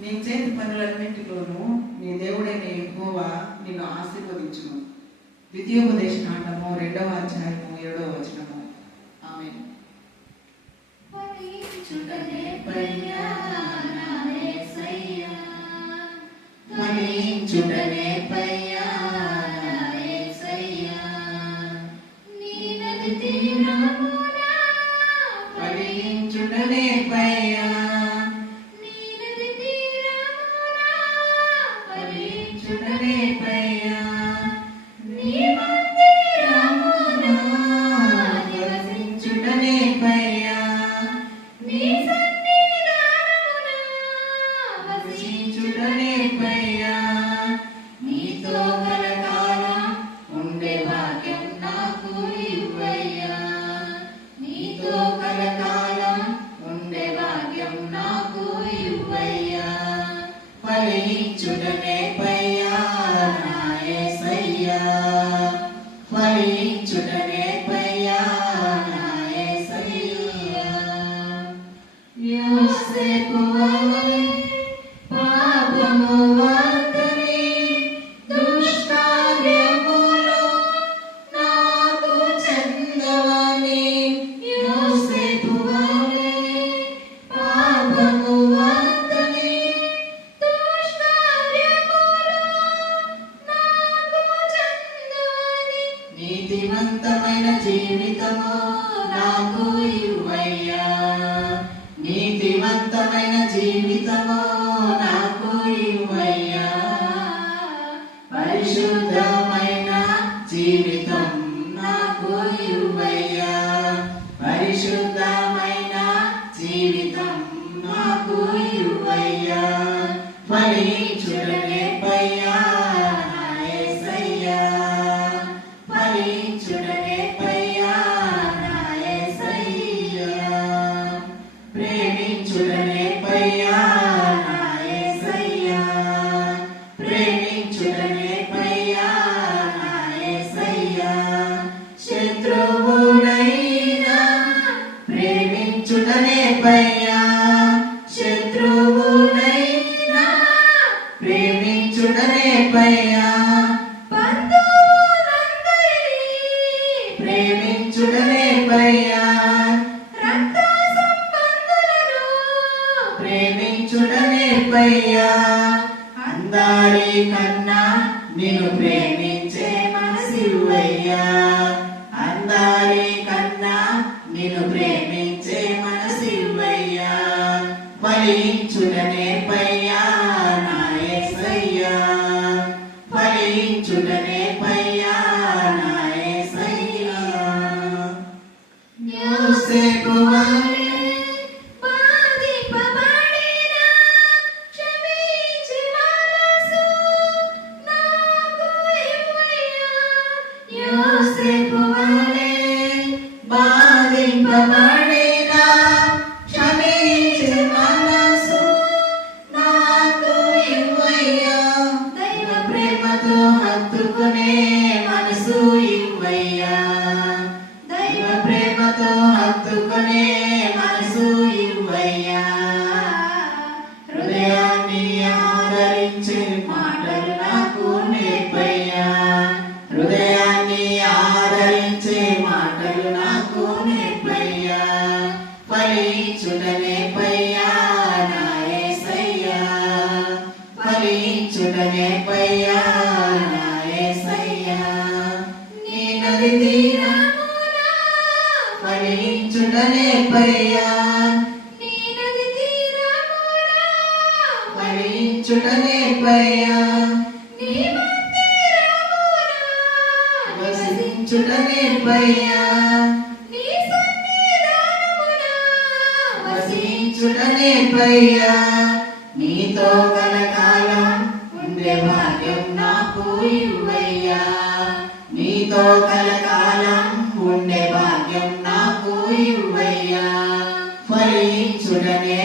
నీ చేతి పనులన్నింటిలోనూ నీ దేవుడైన యెహోవా నిన్ను ఆశీర్వదించును. ద్వితీయోపదేశకాండము 2వ అధ్యాయము 7వ వచనము. ఆమేన్. నీతివంతమైన జీవితము నాకు ఇవ్వయ్యా, నీతివంతమైన జీవితము నాకు ఇవ్వయ్యా, పరిశుద్ధమైన జీవితం నాకు ఇవ్వయ్యా, పరిశుద్ధమైన జీవితం నాకు ఇవ్వయ్యా, ఫలించుటనే పయ్యా ప్రేమించుటనే పయ్యా, ప్రేమించుటనే పయ్యా, ప్రేమించుటనే పయ్యా, అందరి కన్నా నిన్ను ప్రేమించే మనసివ్వయ్యా, అందరి కన్నా నిన్ను ప్రేమించే మనసివ్వయ్యా, ఫలించుటనే పయ్యా నా యేసయ్యా, ఫలించుటనే పయ్యా నా యేసయ్యా. యోసేపు వలె బాధింపబడిన క్షమించే మనసు నాకు ఇవ్వయ్యా, యోసేపు వలె బాధింపబడిన హత్తుకునే మనసు ఇవ్వయ్యా, దైవ ప్రేమతో హత్తుకునే మనసు ఇవ్వయ్యా, హృదయాన్ని ఆదరించే మాటలు నాకు నేర్పయ్యా, హృదయాన్ని ఆదరించే మాటలు నాకు నేర్పయ్యా, ఫలించుటనే పయ్యా నా యేసయ్యా, ఫలించుటనే పయ్యా నా యేసయ్యా, నీ నది తీరమున ఫలించుటనే పయ్యా, నీ నది తీరమున ఫలించుటనే పయ్యా, నీ మందిరమున వసించుటనే పయ్యా, నీ సన్నిధానమున వసించుటనే పయ్యా, నీతో కలకాలం ఉండే భాగ్యం నాకు ఇవ్వయ్యా, నీతో కలకాలం ఉండే భాగ్యం నాకు ఇవ్వయ్యా, ఫలించుటనే